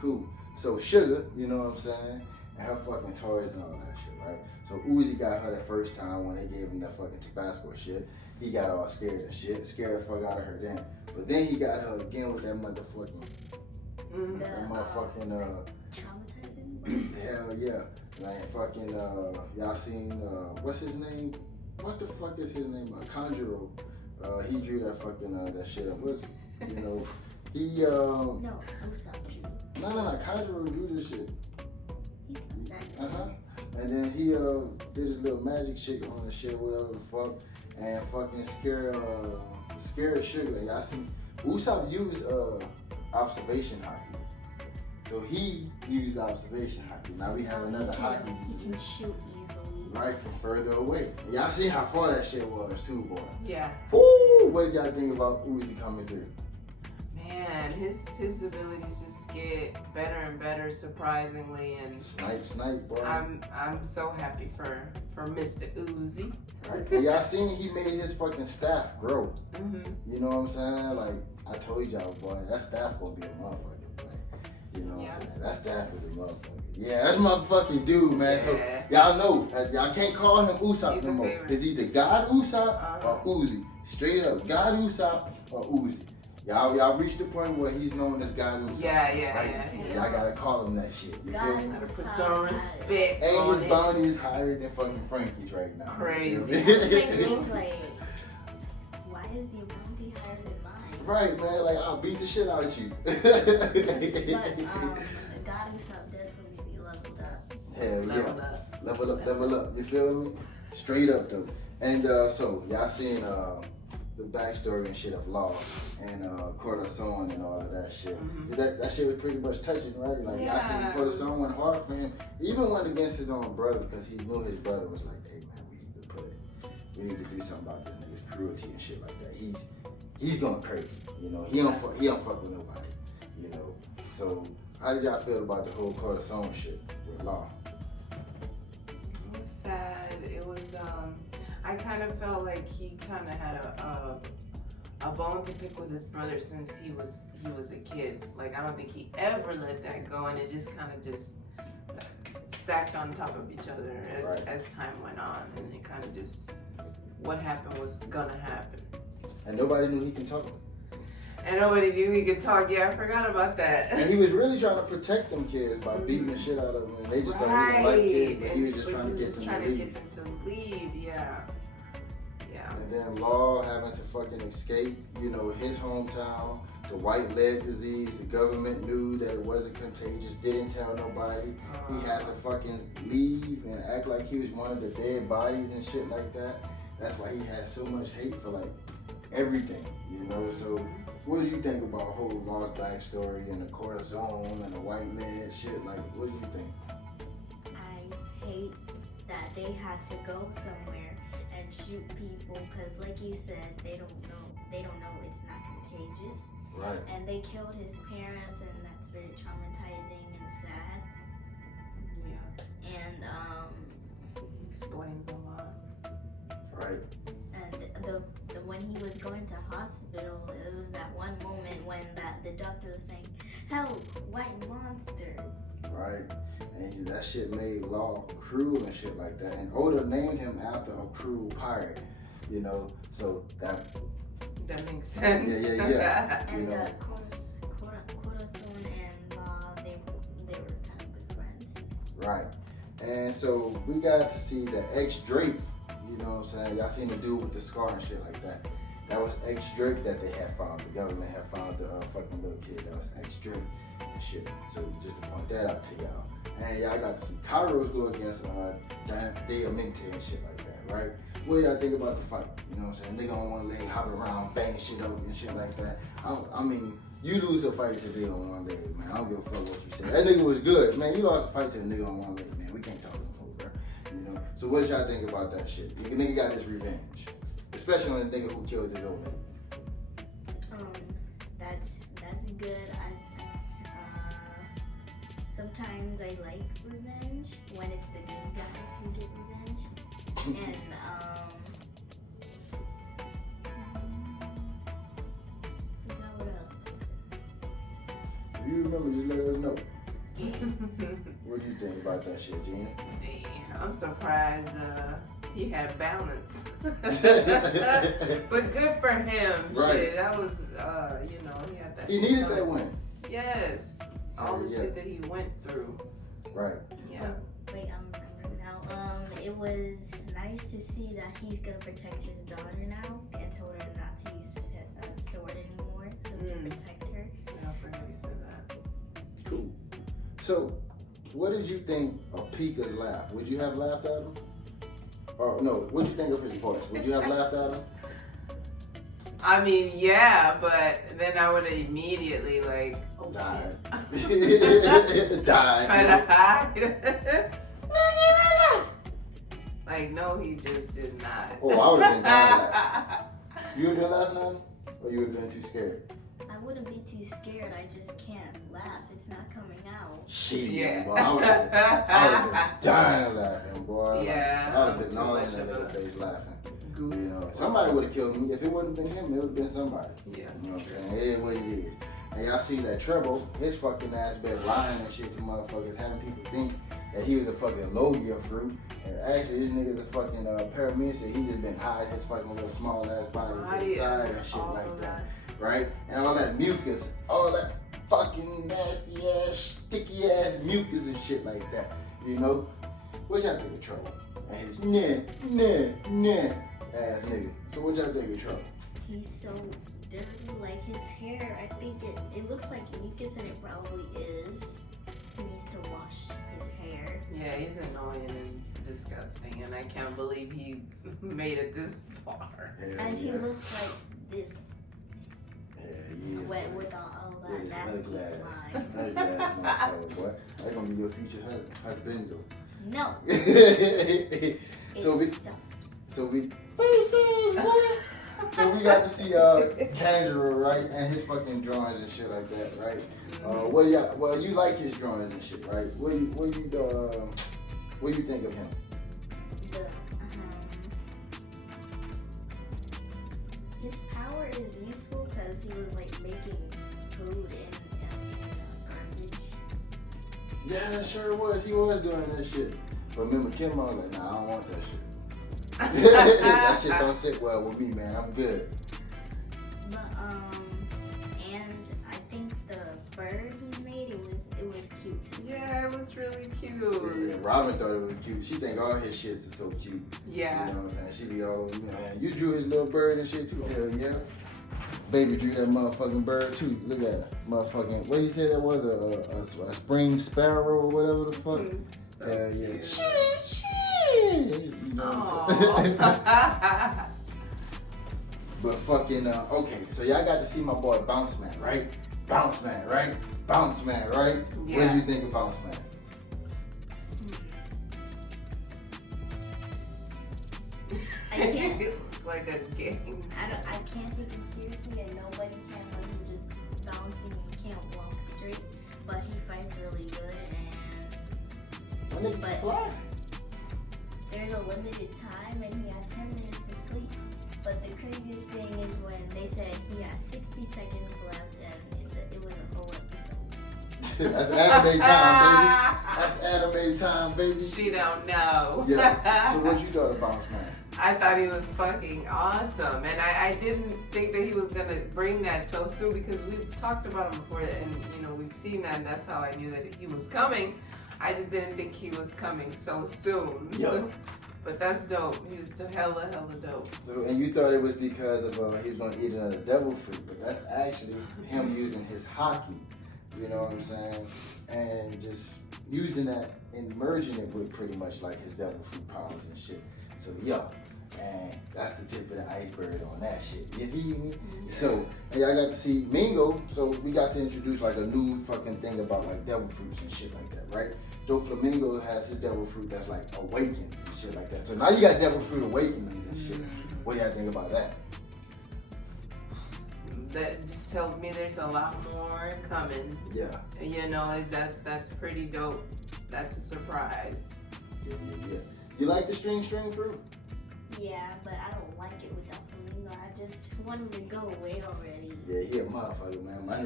Cool. So Sugar, you know what I'm saying, and her fucking toys and all that shit, right? So Uzi got her the first time when they gave him that fucking Tabasco shit. He got all scared and shit, scared the fuck out of her then. But then he got her again with that motherfucking, Traumatizing? hell yeah. Like fucking, y'all seen, what's his name? What the fuck is his name? Conjuro. He drew that fucking, that shit up. What's, you know, he, No, Usopp drew. No, Conjuro drew this shit. He's And then he did his little magic shit on the shit, whatever the fuck, and fucking scared Sugar. Y'all see, Usopp used observation hockey. So he used observation hockey. Now we have another hockey. He can shoot easily. Right from further away. And y'all see how far that shit was too, boy. Yeah. Woo! What did y'all think about Uzi coming through? Man, his abilities just get better and better, surprisingly, and Snipe, boy. I'm so happy for Mr. Uzi. Right. And y'all seen he made his fucking staff grow. You know what I'm saying? Like I told y'all, boy, that staff gonna be a motherfucker. Like, you know what I'm saying? That staff is a motherfucker. Yeah, that's my fucking dude, man. So y'all know, y'all can't call him Usopp no more. It's either God Usopp or Uzi. Straight up, God Usopp or Uzi. Y'all reached the point where he's known as God Usopp. Yeah. Y'all gotta call him that shit. You feel me? Gotta put some respect And on his it. bounty is higher than fucking Frankie's right now. Crazy. Frankie's like, why is your bounty higher than mine? Right, man. Like I'll beat the shit out of you. But God Usopp definitely leveled up. Hell yeah. Level up. You feel me? Straight up though. And so y'all seen the backstory and shit of Law and Corazon and all of that shit. That shit was pretty much touching, right? Like y'all seen Corazon went hard for him. He even went against his own brother because he knew his brother was like, hey man, we need to do something about this nigga's cruelty and shit like that. He's going crazy, you know. He don't fuck with nobody, you know. So how did y'all feel about the whole Corazon shit with Law? It was sad. It was I kind of felt like he kind of had a bone to pick with his brother since he was a kid. Like I don't think he ever let that go, and it just kind of just stacked on top of each other as time went on, and it kind of just what happened was gonna happen. And nobody knew he can talk. And nobody knew he could talk. Yeah, I forgot about that. And he was really trying to protect them kids by beating the shit out of them. And they just thought he didn't like kids, but he was just trying to get them to leave. Yeah. And then Law having to fucking escape, you know, his hometown, the white leg disease, the government knew that it wasn't contagious, didn't tell nobody. He had to fucking leave and act like he was one of the dead bodies and shit like that. That's why he had so much hate for like everything, you know. So what do you think about whole Law's backstory and the Corazon and the white leg shit? Like, what do you think? I hate that they had to go somewhere and shoot people because, like you said, they don't know it's not contagious. Right. And they killed his parents, and that's very traumatizing and sad. Yeah. And explains a lot. Right. And the when he was going to hospital, it was that one moment when the doctor was saying, "Help, white monster." Right. And that shit made Law cruel and shit like that. And Oda named him after a cruel pirate, you know. So that makes sense. Yeah. And you know. Corazon and Law, they were kind of good friends. Right. And so we got to see the ex-Drake, you know what I'm saying? Y'all seen the dude with the scar and shit like that. That was ex-Drake that they had found. The government had found the fucking little kid that was ex-Drake and shit. So just to point that out to y'all. And y'all got to see Kairos go against Diamante and shit like that, right? What do y'all think about the fight? You know what I'm saying? Nigga on one leg, hopping around, banging shit up and shit like that. I mean, you lose a fight to a nigga on one leg, man. I don't give a fuck what you say. That nigga was good, man. You lost a fight to a nigga on one leg, man. We can't talk no more, bro. You know? So what did y'all think about that shit? The nigga got his revenge. Especially on the nigga who killed his old lady. That's good. Sometimes I like revenge when it's the good guys who get revenge. And forgot what else I said. You remember, just let us know. What do you think about that shit, Gina? I'm surprised he had balance. But good for him. Right. Shit, that was, you know, he had that. He needed that win. Yes. All the Yeah. shit that he went through. Right. Yeah. Wait, I'm remembering now. It was nice to see that he's gonna protect his daughter now and told her not to use a sword anymore, so he can protect her. Yeah, I forgot he said that. Cool. So, what did you think of Pica's laugh? Would you have laughed at him? Or no, what did you think of his voice? Would you have laughed at him? I mean, yeah, but then I would have immediately like, oh, Died. shit. Died. Try to hide. Like, no, he just did not. Oh, I would have been dying laughing. You would have been laughing at him? Or you would have been too scared? I wouldn't be too scared. I just can't laugh. It's not coming out. Shit, Yeah. boy. I would have been dying laughing, boy. Yeah. I would have been Too all much in that of little a face laughing. Goof. You know, somebody would have killed me. If it wouldn't have been him, it would have been somebody. Yeah. You know what I'm saying? It is what it is. And y'all see that Trebol, his fucking ass been lying and shit to motherfuckers, having people think that he was a fucking Logia fruit. And actually, this nigga's a fucking paramedic. He just been hiding his fucking little small ass body to the side and shit like that. Right? And all that mucus, all that fucking nasty ass, sticky ass mucus and shit like that. You know? What y'all think of Trebol? And his nah ass nigga. So what y'all think of Trebol? He's so dirty. Like his hair, I think it looks like mucus, and it probably is. He needs to wash his hair. Yeah, he's annoying and disgusting, and I can't believe he made it this far. Hell And he yeah. looks like this Yeah, wet boy. with all that With his nasty ugly ass. slime. Ugly ass motherfucker, boy. That's gonna be your future husband, though. No, so we disgusting. faces, boy. So we got to see Kendra, right, and his fucking drawings and shit like that, right? What do y'all? Well, you like his drawings and shit, right? What do you think of him? His power is useful because he was like making food in garbage. Yeah, that sure was. He was doing that shit. But remember, Kim was like, nah, I don't want that shit. That shit don't sit well with me, man. I'm good. But and I think the bird he made it was cute. Yeah, it was really cute. Yeah, Robin thought it was cute. She think all his shits are so cute. Yeah. You know what I'm saying? She be all over me. Man, you drew his little bird and shit too. Hell yeah. Baby drew that motherfucking bird too. Look at it. Motherfucking, what he said that was? A spring sparrow or whatever the fuck. So Hell yeah. cute. Shit. You know what I'm saying? Aw. But fucking, okay, so y'all got to see my boy Bounce Man, right? Bounce Man, right? Bounce Man, right? What Yeah. did you think of Bounce Man? I can't. Like a game. I can't take him seriously, and nobody can when he's just bouncing and can't walk straight. But he fights really good, That nigga But- fly. there's a limited time, and he had 10 minutes to sleep. But the craziest thing is when they said he has 60 seconds left, and it was a whole episode. That's anime time, baby. That's anime time, baby. She don't know. Yeah. So what you thought of Bounce Man? I thought he was fucking awesome, and I didn't think that he was gonna bring that so soon because we've talked about him before, and you know we've seen that, and that's how I knew that he was coming. I just didn't think he was coming so soon. Yo. But that's dope. He was hella dope. So, and you thought it was because of he was gonna eat another devil fruit, but that's actually him using his hockey. You know what I'm saying? And just using that and merging it with pretty much like his devil fruit powers and shit. So yeah, and that's the tip of the iceberg on that shit. You feel me? So, and y'all got to see Mingo, so we got to introduce like a new fucking thing about like devil fruits and shit like that, right? Doflamingo has his devil fruit that's like awakened and shit like that. So now you got devil fruit awakenings and shit. What do y'all think about that? That just tells me there's a lot more coming. Yeah. You know, that's pretty dope. That's a surprise. Yeah. You like the string fruit? Yeah, but I don't like it without flamingo. I just want him to go away already. Yeah, he a motherfucker, man. My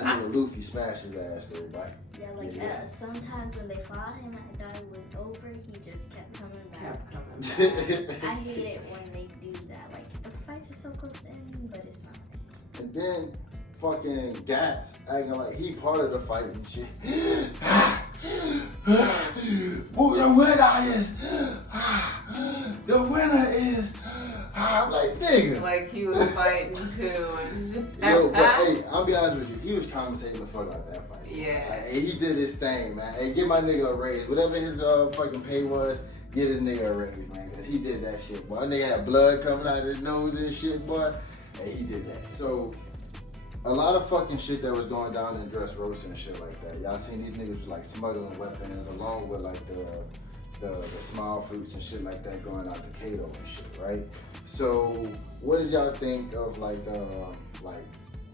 nigga Luffy smashed his ass though, right? Yeah, like sometimes when they fought him, I thought it was over. He just kept coming back. I hate it when they do that. Like the fights are so close to ending, but it's not. And then fucking Gyats acting like he part of the fight and shit. Who the winner is? The winner is. I'm like, nigga. Like he was fighting too and shit. Yo, but hey, I'll be honest with you. He was commentating the fuck out that fight. Yeah. Like, he did his thing, man. Hey, give my nigga a raise. Whatever his fucking pay was, give this nigga a raise, man. Cause he did that shit, boy. That nigga had blood coming out of his nose and shit, boy. Hey, he did that. So, a lot of fucking shit that was going down in Dressrosa and shit like that. Y'all seen these niggas was like smuggling weapons along with like the small fruits and shit like that going out to Cato and shit, right? So what did y'all think of like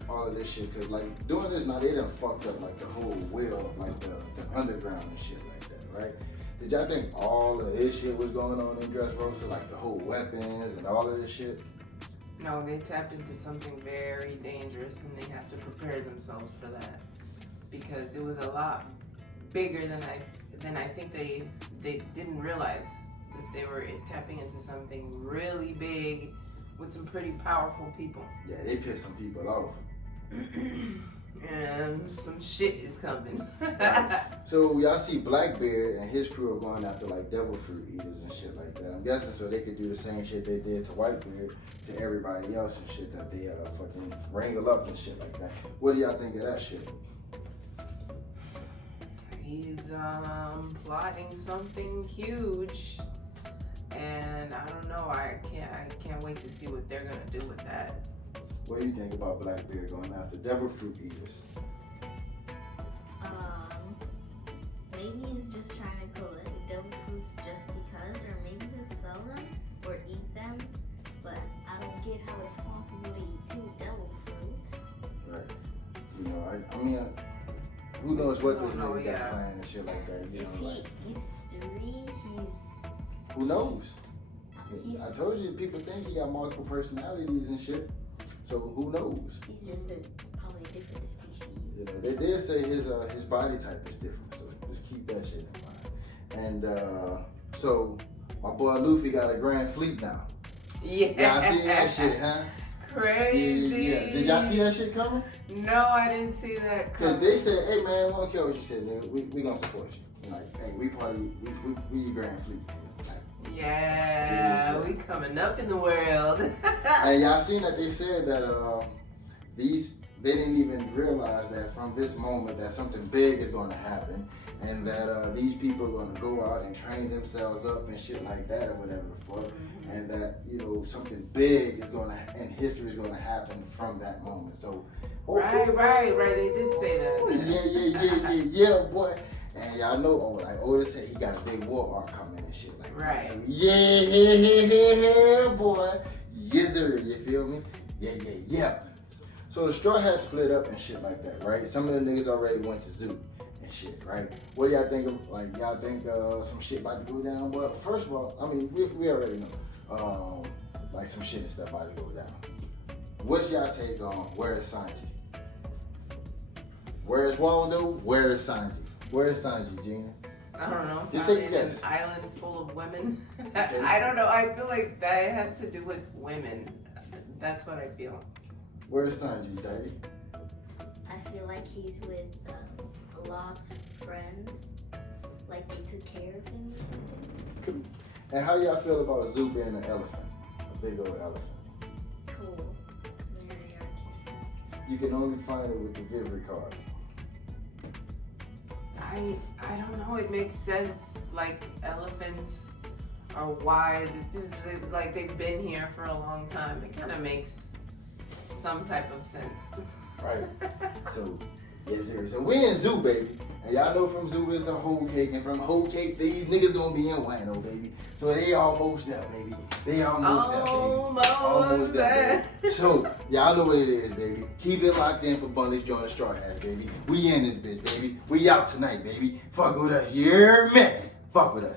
all of this shit? Cause like doing this now, they done fucked up like the whole wheel of like the underground and shit like that, right? Did y'all think all of this shit was going on in Dressrosa, like the whole weapons and all of this shit? No, they tapped into something very dangerous and they have to prepare themselves for that because it was a lot bigger than I think they didn't realize that they were tapping into something really big with some pretty powerful people. Yeah, they pissed some people off. And some shit is coming. Right. So y'all see Blackbeard and his crew are going after like devil fruit eaters and shit like that. I'm guessing so they could do the same shit they did to Whitebeard to everybody else and shit that they fucking wrangle up and shit like that. What do y'all think of that shit? He's plotting something huge, and I don't know. I can't wait to see what they're gonna do with that. What do you think about Blackbeard going after devil fruit eaters? Maybe he's just trying to collect devil fruits just because, or maybe he'll sell them or eat them. But I don't get how it's possible to eat 2 devil fruits. Right. You know, I mean, who knows what this nigga got planned and shit like that. You If know, he like, eats 3, who knows? he's I told you, people think he got multiple personalities and shit. So who knows? he's just probably a different species. You know, they did say his body type is different, so just keep that shit in mind. And so my boy Luffy got a grand fleet now. Yeah. Y'all seen that shit, huh? Crazy. Yeah. Did y'all see that shit coming? No, I didn't see that coming. Cause they said, hey man, we don't care what you said, nigga. We gonna support you. Like, hey, we part of you. We your grand fleet, nigga. Like, yeah, we coming up in the world. and y'all seen that they said that they didn't even realize that from this moment that something big is going to happen, and that these people are going to go out and train themselves up and shit like that or whatever the fuck, and that, you know, something big is going to, and history is going to happen from that moment. So right, they did say that. Yeah, boy. And y'all know, like Otis said, he got a big war arc coming and shit like that. So yeah, boy. Yes, sir. You feel me? Yeah. So the Strawhats split up and shit like that, right? Some of the niggas already went to Zoo and shit, right? What do y'all think of, like, y'all think some shit about to go down? Well, first of all, I mean, we already know, like, some shit and stuff about to go down. What's y'all take on where is Sanji? Where is Waldo? Where is Sanji? Where is Sanji, Gina? I don't know. Just Found take a in an guess. island full of women. Okay. I don't know. I feel like that has to do with women. That's what I feel. Where is Sanji, Daddy? I feel like he's with lost friends, like they took care of him or something. Cool. And how y'all feel about Zoo being an elephant? A big old elephant. Cool. Very artistic. You can only find it with the Vivre card. I don't know. It makes sense. Like elephants are wise. It's just like they've been here for a long time. It kind of makes some type of sense. Right. So, yes, sir. So we in Zoo, baby. And y'all know from Zoo is the whole cake. And from whole cake, these niggas gonna be in Wano, baby. So they almost there, baby. They almost there, baby. Almost there, baby. So, y'all know what it is, baby. Keep it locked in for Bunley's joint Straw Hats, baby. We in this bitch, baby. We out tonight, baby. Fuck with us. Yeah, man. Fuck with us.